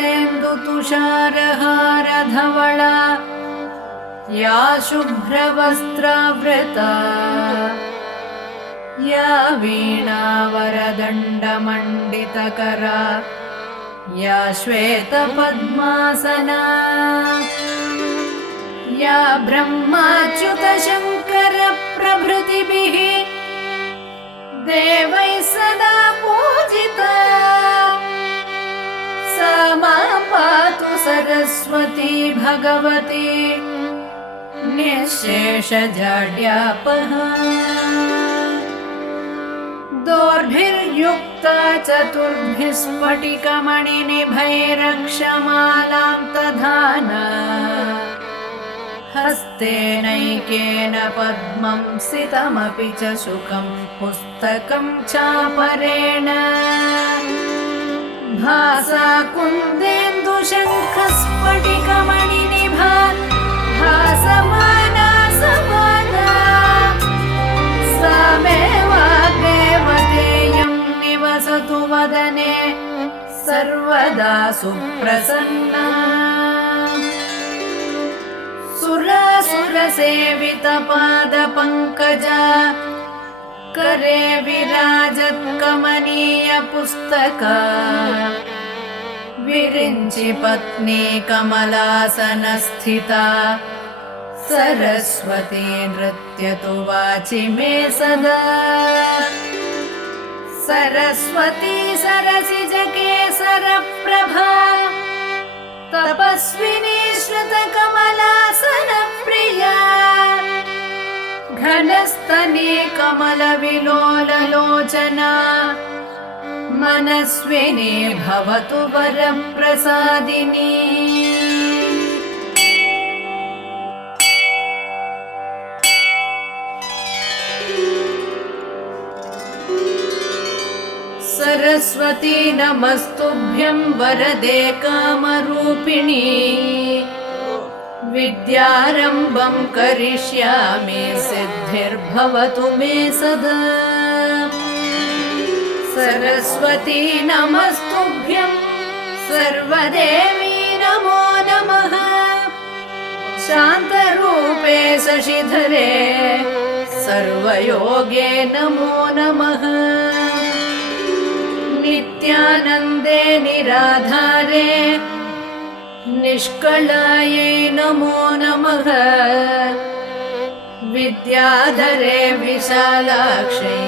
कुन्देन्दु तुषारहारधवला या शुभ्रवस्त्रावृता या वीणावरदण्डमण्डितकरा या श्वेतपद्मासना या ब्रह्माच्युतशङ्करप्रभृतिभिः देवैः सदा पूजिता सा मां पातु सरस्वती भगवती निःशेषजाड्यापहा दोर्भिर्युक्ता चतुर्भिः स्फटिकमणिनिभैरक्षमालां तधाना हस्तेनैकेन पद्मं सितमपि च शुकं पुस्तकं चापरेण भासा कुन्देन्दुशङ्खस्फटिकमणिनिभा भासमाना समाना सा मे वाग्देवतेयं निवसतु वदने सर्वदा सुप्रसन्ना सुरासुरसेवितपादपङ्कजा करे विराजत्कमनीयपुस्तका विरिञ्चि पत्नी कमलासनस्थिता सरस्वती नृत्यतु वाचि मे सदा सरस्वती सरसिजकेसरप्रभा तपस्विनी श्रुतकमलासनप्रिया घनस्तनी कमलविलोललोचना मनस्विनी भवतु वरप्रसादिनी सरस्वती नमस्तुभ्यं वरदे कामरूपिणी विद्यारम्भं करिष्यामि सिद्धिर्भवतु मे सदा सरस्वती नमस्तुभ्यं सर्वदेवी नमो नमः शान्तरूपे शशिधरे सर्वयोगे नमो नमः नित्यानन्दे निराधारे निष्कलायै नमो नमः विद्याधरे विशालाक्षै